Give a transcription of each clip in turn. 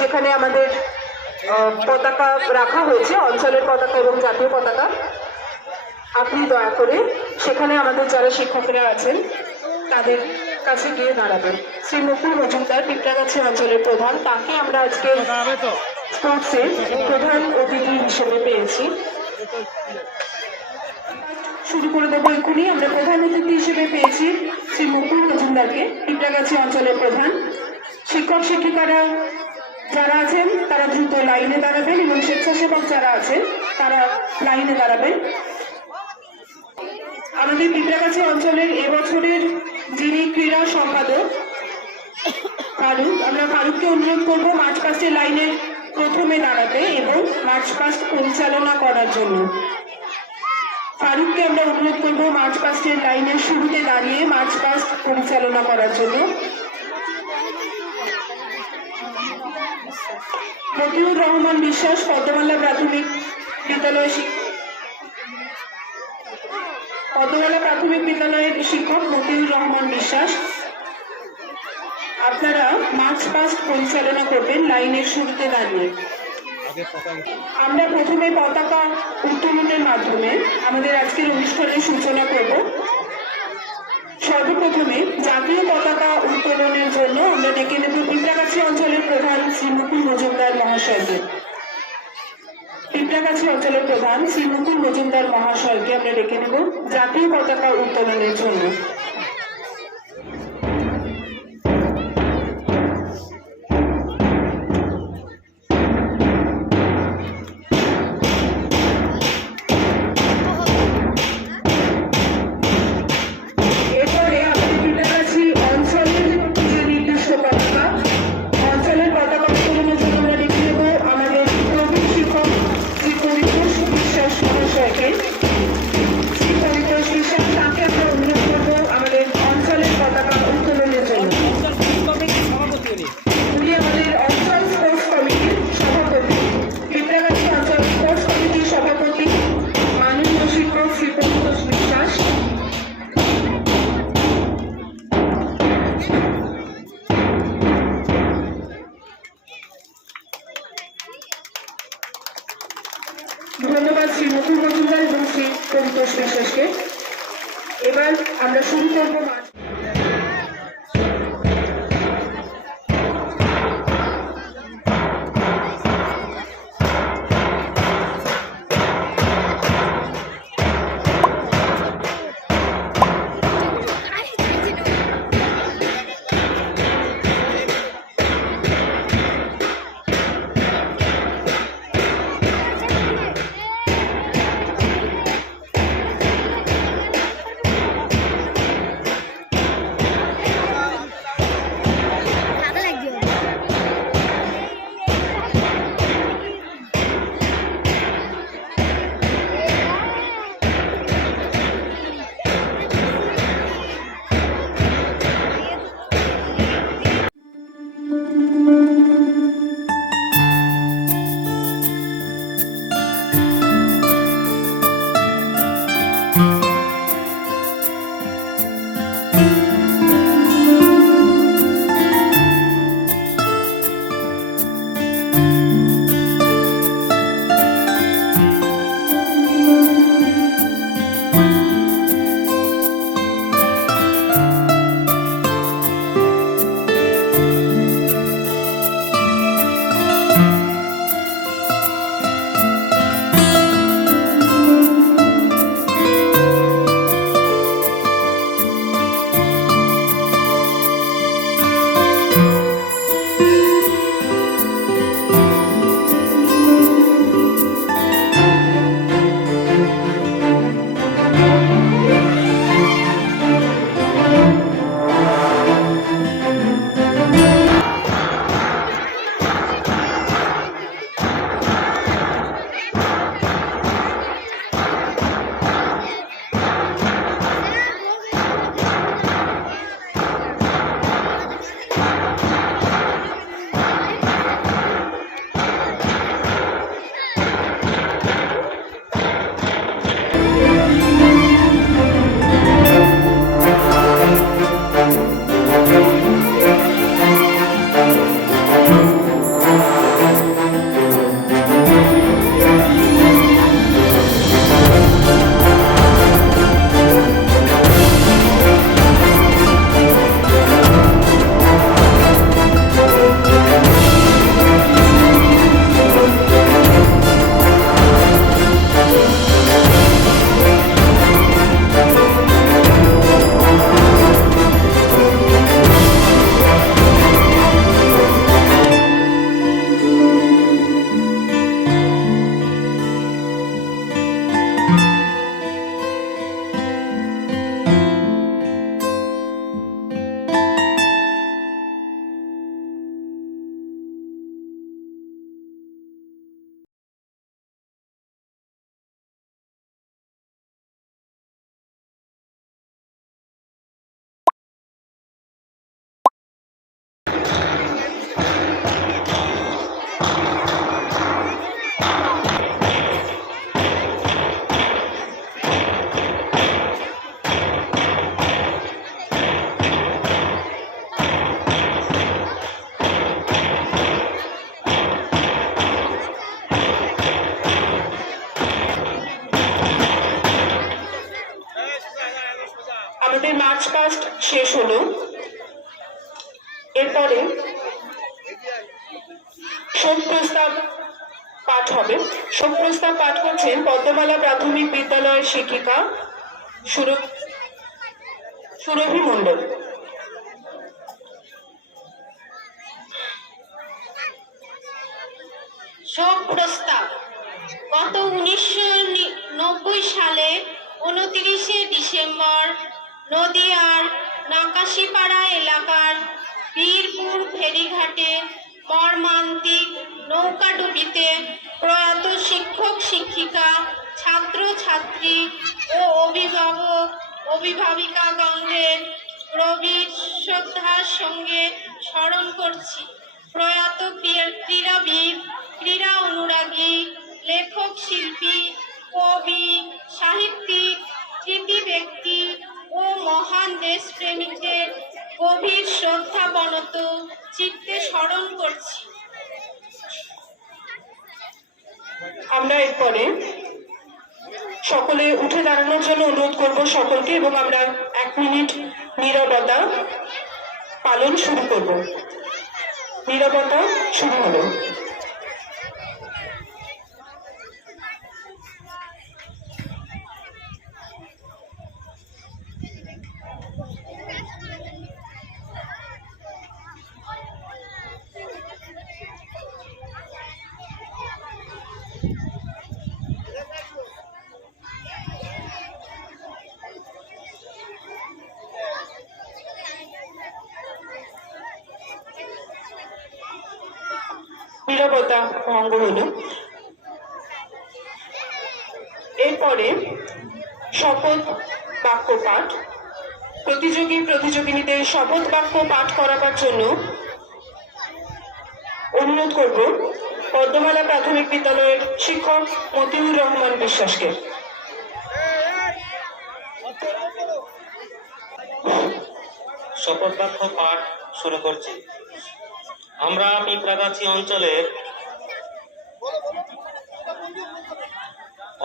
যেখানে আমাদের পতাকা রাখা হয়েছে, অঞ্চলের পতাকা এবং জাতীয় পতাকা। আপনি দয়া করে সেখানে আমাদের যারা শিক্ষকরা আছেন তাদের কাছে গিয়ে দাঁড়াবেন। শ্রী মুকুল মজুমদার, পিঁপড়াগাছি অঞ্চলের প্রধান, তাকে আমরা আজকে স্পোর্টসের প্রধান অতিথি হিসেবে পেয়েছি। শুরু করে দেবো এক্ষুনি। আমরা প্রধান অতিথি হিসেবে পেয়েছি শ্রী মুকুল মজুমদারকে, পিঁপড়াগাছি অঞ্চলের প্রধান। শিক্ষক শিক্ষিকারা যারা আছেন তারা দ্রুত লাইনে দাঁড়াবেন এবং স্বেচ্ছাসেবক যারা আছেন তারা লাইনে দাঁড়াবেন। আমাদের পিঁপড়াগাছি অঞ্চলের এবছরের যিনি ক্রীড়া সম্পাদক ফারুক, আমরা ফারুককে অনুরোধ করবো মার্চ পাস্টের লাইনের প্রথমে দাঁড়াতে এবং মার্চ পাস্ট পরিচালনা করার জন্য। ফারুককে আমরা অনুরোধ করবো মার্চ পাস্টের লাইনের শুরুতে দাঁড়িয়ে মার্চ পাস্ট পরিচালনা করার জন্য। মতিউর রহমান বিশ্বাস, পদ্মমালা প্রাথমিক বিদ্যালয়ের শিক্ষক মতিউর রহমান বিশ্বাস, আপনারা মার্চ পাস্ট পরিচালনা করবেন লাইনের শুরুতে দাঁড়িয়ে। আমরা প্রথমে পতাকা উত্তোলনের মাধ্যমে আমাদের আজকের অনুষ্ঠানের সূচনা করব। সর্বপ্রথমে জাতীয় পতাকা উত্তোলনের জন্য আমরা ডেকে নেব পিঁপড়াগাছি অঞ্চলের প্রধান শ্রী মুকুল মজুমদার মহাশয়কে। পিঁপড়াগাছি অঞ্চলের প্রধান শ্রী মুকুল মজুমদার মহাশয়কে আমরা ডেকে নেব জাতীয় পতাকা উত্তোলনের জন্য। ধন্যবাদ শ্রী মুকুল মজুমদার এবং শ্রী পরিতোষ বিশ্বাসকে। এবার আমরা শুরু করবো শোক প্রস্তাব পাঠ হবে। শোক প্রস্তাব পাঠ করছেন পদ্মমালা প্রাথমিক বিদ্যালয়ের শিক্ষিকা সুরভি মণ্ডল। শোক প্রস্তাব। গত 1990 সালে 29শে ডিসেম্বর নদিয়ার নাকাশিপাড়া এলাকার বীরপুর ফেরিঘাটে মর্মান্তিক নৌকাডুবিতে প্রয়াত শিক্ষক শিক্ষিকা ছাত্র ছাত্রী ও অভিভাবিকাগণদের গভীর শ্রদ্ধার সঙ্গে স্মরণ করছি। প্রয়াত ক্রীড়াবিদ, ক্রীড়া অনুরাগী, লেখক, শিল্পী, কবি, সাহিত্যিক, কৃতি ব্যক্তি ও মহান দেশপ্রেমিকদের গভীর শ্রদ্ধাবনত চিত্তে স্মরণ করছি। আমরা এরপরে সকলে উঠে দাঁড়ানোর জন্য অনুরোধ করব সকলকে, এবং আমরা 1 মিনিট নীরবতা পালন শুরু করব। নীরবতা শুরু হলো। নীরবতা ভঙ্গ হলো। এরপরে শপথ বাক্য পাঠ। প্রতিযোগিনীদের শপথ বাক্য পাঠ করাবার জন্য অনুরোধ করব পদ্মমালা প্রাথমিক বিদ্যালয়ের শিক্ষক মতিউর রহমান বিশ্বাসকে। শপথ বাক্য পাঠ শুরু করছি। আমরা পিঁপড়াগাছি অঞ্চলের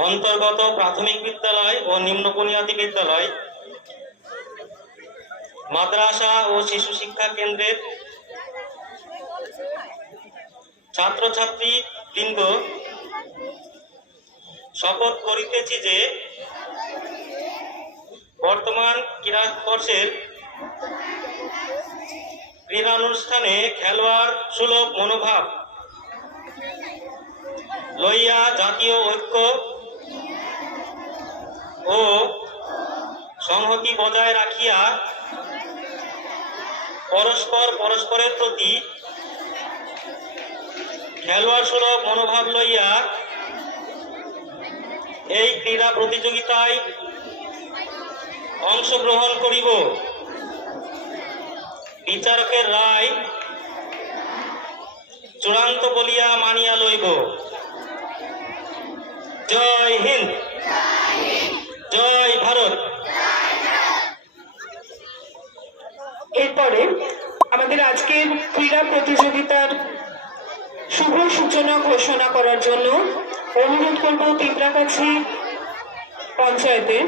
অন্তর্গত প্রাথমিক বিদ্যালয় ও নিম্ন বুনিয়াদী বিদ্যালয়, মাদ্রাসা ও শিশু শিক্ষা কেন্দ্রের ছাত্রছাত্রী বৃন্দ শপথ করিতেছি যে বর্তমান ক্রীড়াবর্ষের ক্রীড়ানুষ্ঠানে খেলোয়াড় সুলভ মনোভাব লইয়া জাতীয় ঐক্য ও সংহতি বজায় রাখিয়া পরস্পরের প্রতি খেলোয়াড় সুলভ মনোভাব লইয়া এই ক্রীড়া প্রতিযোগিতায় অংশগ্রহণ করিব। বিচারকের রায় চূড়ান্ত বলিয়া মানিয়া লইব। জয় হিন্দ, জয় ভারত। এরপরে আমাদের আজকের ক্রীড়া প্রতিযোগিতার শুভ সূচনা ঘোষণা করার জন্য অনুরোধ করব পিঁপড়াগাছি পঞ্চায়েতের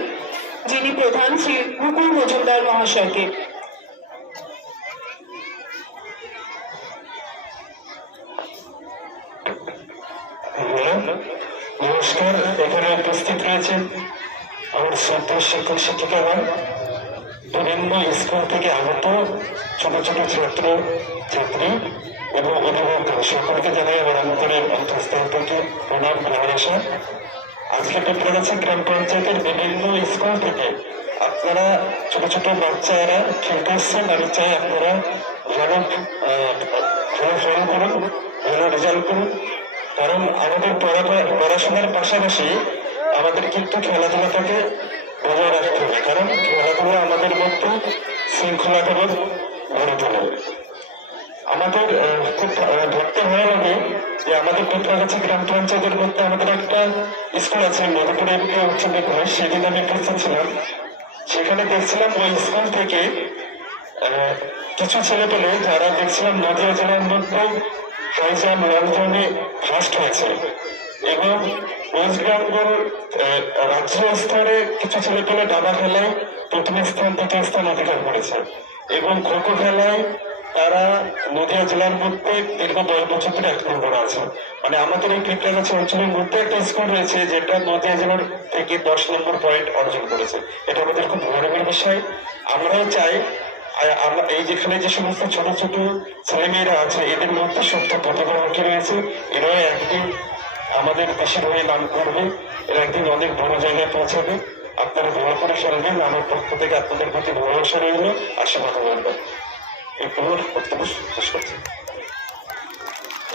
যিনি প্রধান শ্রী মুকুল মজুমদার মহাশয়কে। নমস্কার। এখানে উপস্থিত রয়েছেন আমার শ্রদ্ধার শিক্ষক শিক্ষিকাগণ, বিভিন্ন স্কুল থেকে আগত ছোট ছোট ছাত্র ছাত্রী এবং অভিভাবক সকলকে জানাই আমার অন্তরের অন্তঃস্থল থেকে প্রণাম ভালোবাসা। আজকে পিঁপড়াগাছি গ্রাম পঞ্চায়েতের বিভিন্ন স্কুল থেকে আপনারা ছোট ছোট বাচ্চারা খেলতে এসছেন। আমি চাই আপনারা ভালো ফলাফল করুন, ভালো রেজাল্ট করুন, কারণ আমাদের পড়াশোনার পাশাপাশি আমাদের কিন্তু খেলাধুলাটাকে বজায় রাখতে হবে, কারণ খেলাধুলা আমাদের মধ্যে শৃঙ্খলাবোধ গড়ে তোলে। আমাদের খুব ধরতে ভালো লাগে যে আমাদের পিঁপড়াগাছি গ্রাম পঞ্চায়েতের মধ্যে আমাদের একটা স্কুল আছে মধুপুর এমপি উচ্চ বিদ্যালয়। সেদিন আমি উপস্থিত ছিলাম, সেখানে দেখছিলাম ওই স্কুল থেকে কিছু ছেলে পেলে যারা দেখছিলাম নদীয়া জেলার মধ্যে হাই জাম্প লং জাম্পে ফার্স্ট হয়েছে, এবং ওয়েস্ট বেঙ্গল রাজ্য স্তরে কিছু ছেলে পেলে দাবা খেলায় প্রথম স্থান দ্বিতীয় স্থান অধিকার করেছে, এবং খো খো খেলায় তারা নদীয়া জেলার মধ্যে দীর্ঘ 10 বছর ধরে অ্যাক্টিভ করা আছে। মানে আমাদের এই কৃপড়াগাছি অঞ্চলের মধ্যে একটা স্কুল রয়েছে যেটা নদীয়া জেলার থেকে 10 নম্বর পয়েন্ট অর্জন করেছে। এটা আমাদের খুব গৌরবের বিষয়। আমরাও চাই আমরা এই যেখানে যে সমস্ত ছোট ছোট ছেলেমেয়েরা আছে এদের মধ্যে সত্য প্রতিভামুখী রয়েছে, এরাও একদিন আমাদের দেশের হয়ে নাম করবে, এরা একদিন অনেক বড় জায়গায় পৌঁছাবে। আপনারা ভালো করে চলবেন, আমার পক্ষ থেকে আপনাদের প্রতি ভরসা রইল, আশীর্বাদ করবেন। এই পুরো বক্তব্য শেষ করছি।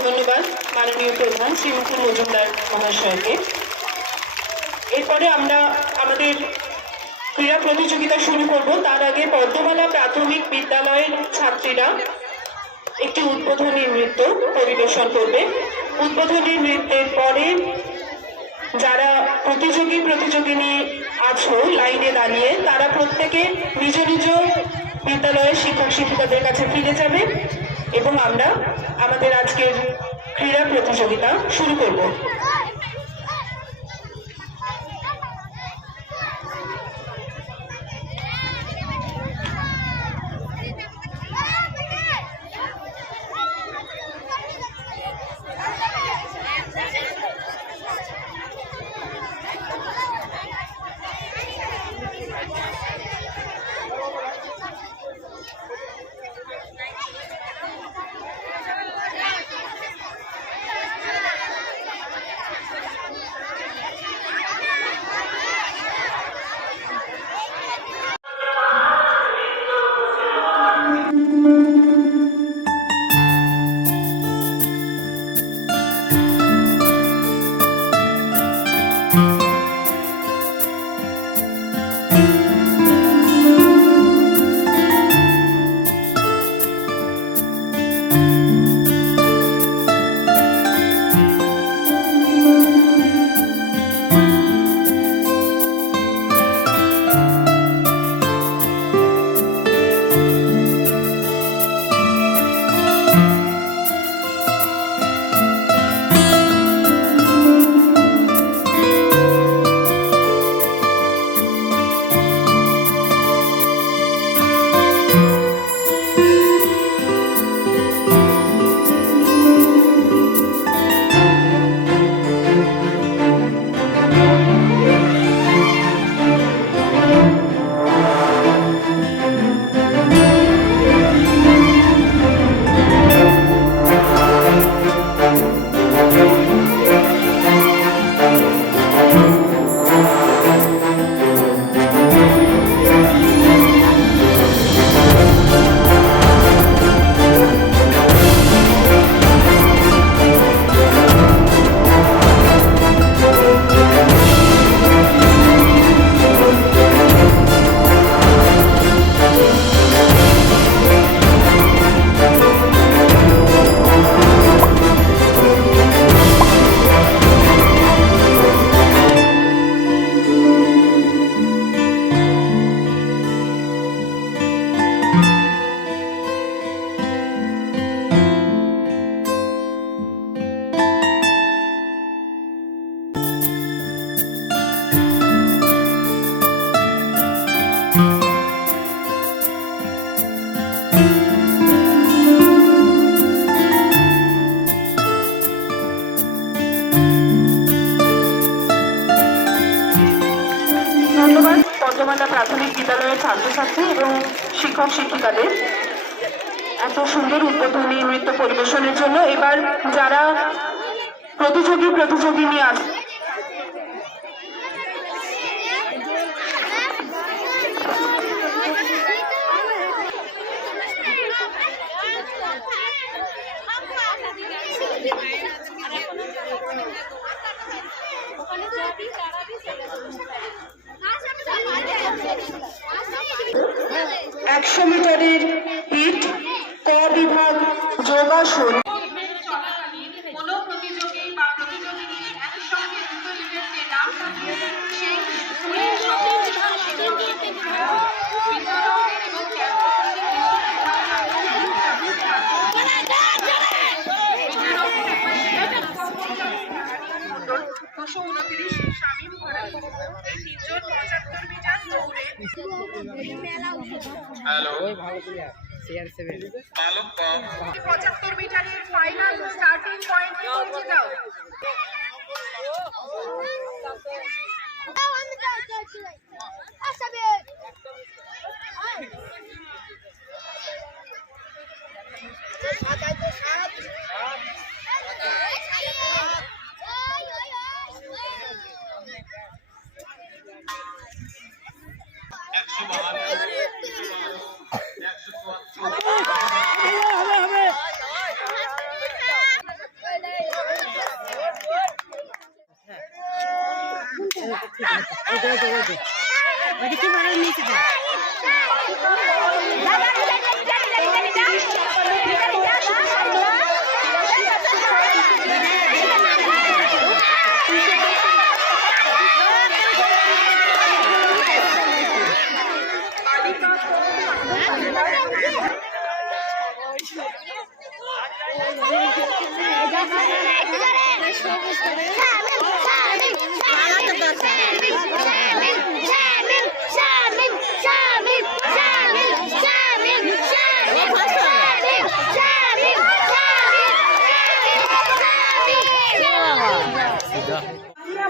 ধন্যবাদ মাননীয় প্রধান শ্রীমতী মজুমদার মহাশয়কে। এরপরে আমরা আমাদের ক্রীড়া প্রতিযোগিতা শুরু করব। তার আগে পদ্মমালা প্রাথমিক বিদ্যালয়ের ছাত্রীরা একটি উদ্বোধনী নৃত্য পরিবেশন করবে। উদ্বোধনী নৃত্যের পরে যারা প্রতিযোগিনী আছো লাইনে দাঁড়িয়ে, তারা প্রত্যেকে নিজ নিজ বিদ্যালয়ের শিক্ষক শিক্ষিকাদের কাছে ফিরে যাবে এবং আমরা আমাদের আজকের ক্রীড়া প্রতিযোগিতা শুরু করব। ধন্যবাদ পদ্মমালা প্রাথমিক বিদ্যালয়ের ছাত্রছাত্রী এবং শিক্ষক শিক্ষিকাদের এত সুন্দর উদ্বোধনী নৃত্য পরিবেশনের জন্য। এবার যারা প্রতিযোগিনী আছে একশো মিটারের হিট ক বিভাগ যোগাসন। কোনো প্রতিযোগী বা প্রতিযোগিনী একসঙ্গে দুটো ইভেন্টে নাম থাকে সেই স্কুলের হ্যালো বালক ক 75 মিটারের ফাইনাল স্টার্টিং পয়েন্টে পৌঁছে যাও।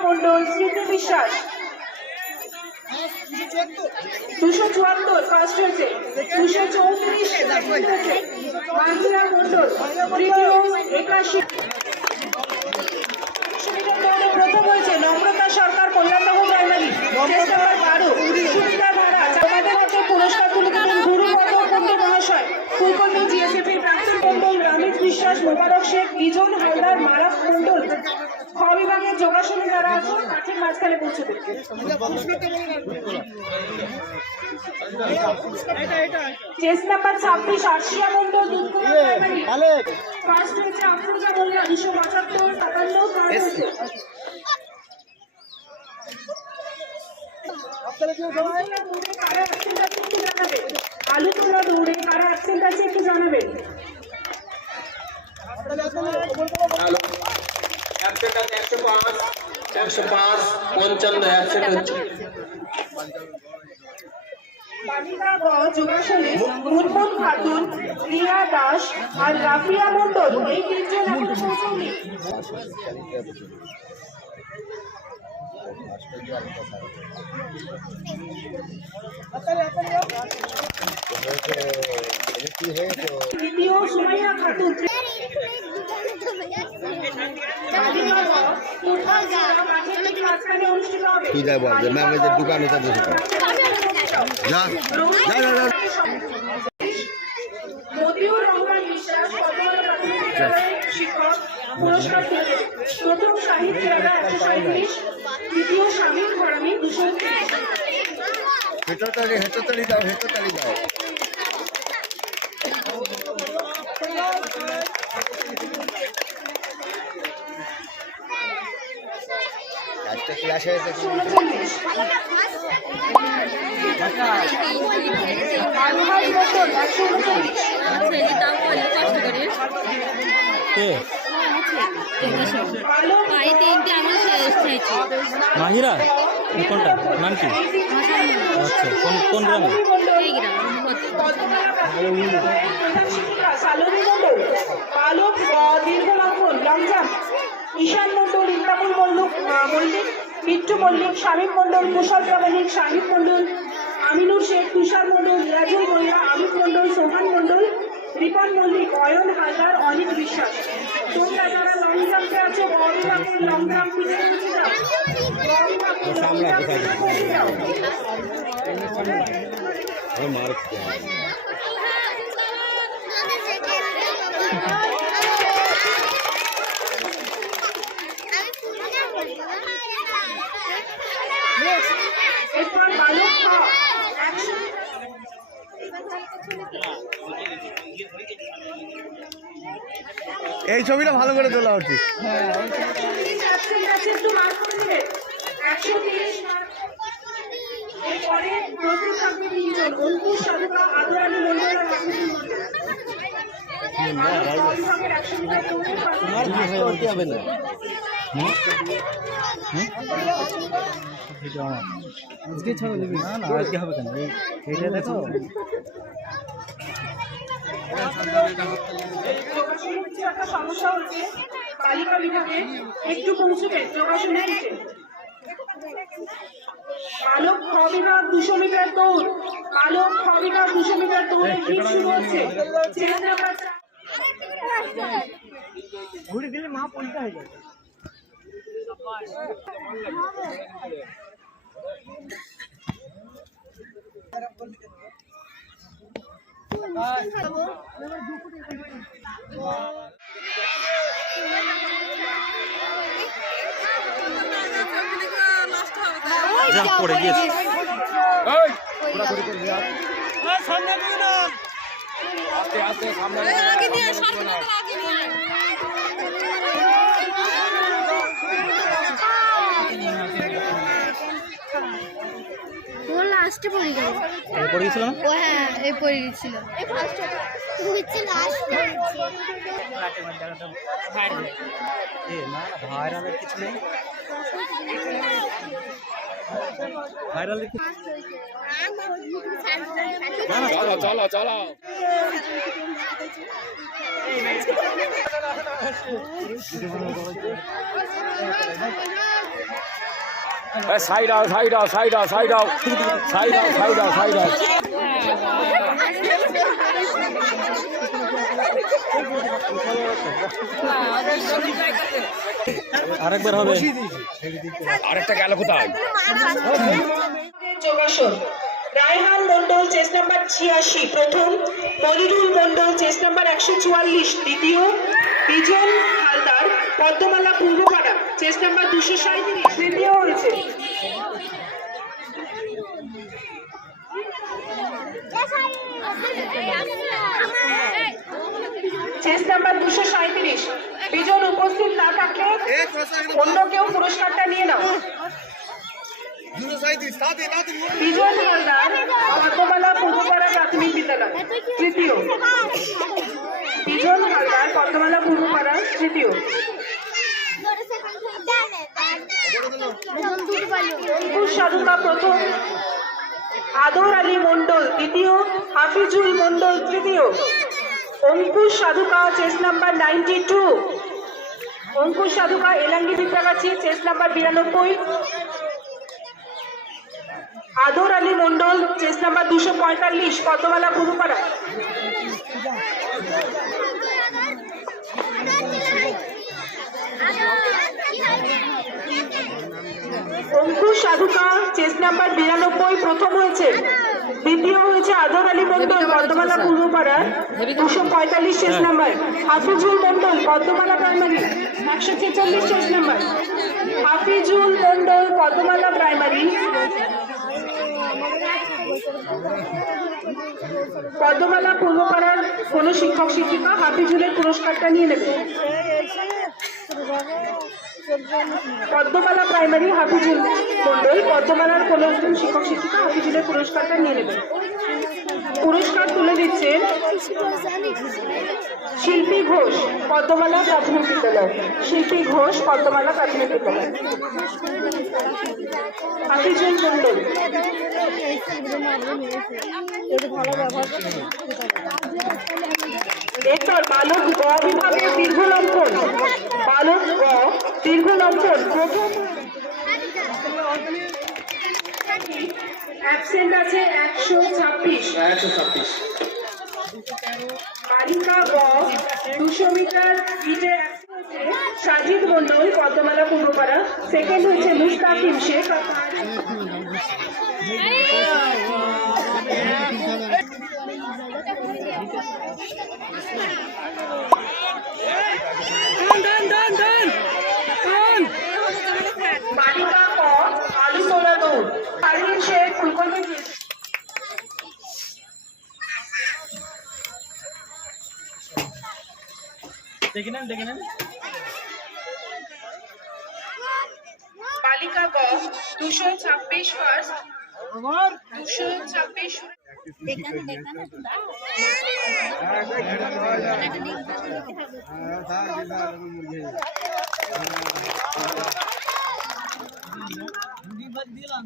মন্ডল, স্মৃতি বিশ্বাস 274 ফার্স্ট হয়েছে, 234 সেকেন্ড হয়েছে, মাঞ্জুরা মন্ডল তৃতীয় 81 প্রথম হয়েছে, নম্রতা সরকার কল্যাণবাবু প্রাইমারি চেষ্টা নাম্বার 12 সুবিধা ধারা। আমাদের হাতে পুরস্কার তুলে দিলেন গুরুপদ কুণ্ডু মহাশয়, ফুলকন্দ জিএসএফ এর প্রাক্তন মন্ডল রামিত বিশ্বাস, মোবারক শেখ, বিজন হালদার, মারাফ মন্ডল খ বিভাগের যোগাসনে যারা আছেন কাঠের মাঝখানে পৌঁছে দেবে। Chess number 26 Arshia Mondal Dudhkumar primary first হয়েছে, আফরোজা মোল্লা 275 57 থার্ড হয়েছে। আলু তোলা দৌড়ে কারা অ্যাবসেন্ট আছে একটু জানাবেন। বালিকা গ যোগাসনে মুনমুন খাতুন, রিয়া দাস আর রাফিয়া মন্ডল এই তিনজন এখনো পৌঁছায়নি। দ্বিতীয় সুমাইয়া খাতুন, তুই যাই বল যে ম্যাম এদের দোকানে তাদের যা যা যা মতিউর রহমান বিশ্বাস শিক্ষক পুরস্কার পেলেন। প্রথম শাহিদ ক্রীড়া 137, দ্বিতীয় শামীম ঘরামি 230। হেঁটে দাও একটা ক্লাস হয়েছে 39 আলহাজ মন্ডল 139। মাহিরা কোনটা নাম কি? আচ্ছা কোন গ্রামে? সালোনী মন্ডল বালক দীর্ঘ লঙ্ঘন লং জাম্প, ঈশান মন্ডল, ইন্দ্রামুল মল্লিক, বিট্টু মল্লিক, শামীম মন্ডল, কুশল প্রামাণিক, শাহিদ মন্ডল, আমিনুর শেখ, তুষার মন্ডল, রাজুল মোল্লা, আমিত মন্ডল, সোহান মন্ডল, রিপন মল্লিক, অয়ন হালদার, অনিক বিশ্বাস। তোমরা যারা লং জাম্পে আছো বড়িবাগের লং জাম্প ফিরে পৌঁছে যাও, বড়িবাগের লং জাম্প ফিরে পৌঁছে যাও। এরপর বালক খ 100। এই ছবিটা ভালো করে তোলা উচিত। একটু মার্ক করে দিলে 130 মার্ক। এরপরে প্রথম থাকবে 3 জন, অঙ্কুশ সাধুকা, আদর আলী মন্ডল আর মাহমুদুল মন্ডল। করতে হবে না আজকে ছবি দিবি? না আজকে হবে কেন? এইটা দেখো যোগাসনে কিছু একটা সমস্যা হচ্ছে, বালিকা বিভাগে একটু পৌঁছবে যোগাসনে নিচে। বালক খ বিভাগ 200 মিটার দৌড়, বালক খ বিভাগ 200 মিটার দৌড়ের হিট শুরু হচ্ছে। ছেলেদের আমরা ঘুরে দিলে মা পরিষ্কার হয়ে যাবে। যা পড়ে গিয়েছে। ও লাস্টে পড়ে গেল। পড়ে গেছিল না? ও হ্যাঁ, এই পড়ে গেছিল। এই ফার্স্ট হচ্ছে লাস্টে। না ভাইরালের কিছু নেই, ভাইরালের কিছু Side out, side out, side out, side out, side out, side out, side out. আরেকবার হবে। আরেকটা গেল কোথায়? যোগাসন। রায়হান মন্ডল চেস নাম্বার 86 প্রথম, মনিরুল মন্ডল চেস নাম্বার 144 দ্বিতীয়, বিজন হালদার পদ্মমালা পূর্বপাড়া চেস নাম্বার 237 তৃতীয় হয়েছে। চেস নাম্বার 237 বিজন উপস্থিত না থাকলে অন্য কেউ পুরস্কারটা নিয়ে নাও। বিজন হালদার পদ্মমালা পূর্বপাড়া প্রাথমিক বিদ্যালয় তৃতীয়, বিজন হালদার পদ্মমালা পূর্বপাড়া তৃতীয়। অঙ্কুশ সাধুকা প্রথম, আদর আলী মন্ডল দ্বিতীয়, হাফিজুল মন্ডল তৃতীয়। Ankush Sadhuka chess number 92, Ankush Sadhuka Elangi Bidyagachhi chess number 92। Adar Ali Mondal chess number 245 Padmamala Purbapara. Ankush Sadhuka chess number 92 প্রথম হয়েছে, দ্বিতীয় হয়েছে Adar Ali Mondal Padmamala Purbapara 245 chess number. Hafizul Mondal Padmamala primary 146 chess number. Hafizul Mondal Padmamala primary Padmamala পূর্বপাড়ার কোন শিক্ষক শিক্ষিকা হাফিজুলের পুরস্কারটা নিয়ে নেবে। পদ্মমালা প্রাইমারি হাফিজুল মন্ডল পদ্মমালার কোন একজন শিক্ষক শিক্ষিকা হাফিজুলের পুরস্কারটা নিয়ে নেবে। পুরস্কার তুলে দিচ্ছেন শিল্পী ঘোষ পদ্মমালা প্রাথমিক বিদ্যালয়, শিল্পী ঘোষ পদ্মমালা প্রাথমিক বিদ্যালয়। হাফিজুল মন্ডল এরপর বালক গ বিভাগের দীর্ঘ লম্ফন, বালক গ দীর্ঘ লম্ফন প্রথম অ্যাবসেন্ট আছে 126। বালিকা গ 200 মিটার হিটে সাজিদ মন্ডল পদ্মমালা পূর্বপাড়া, সেকেন্ড হয়েছে মুস্তাকিম শেখ। বালিকা ক আলু তোলা দৌড়, পারভিন শেখ ফুলকপি। দেখে নেন। বালিকা গ 226 ফার্স্ট, 226 দিলাম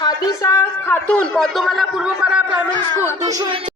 হাদিসা খাতুন, পদ্মমালা পূর্বপাড়া প্রাইমারি স্কুল 200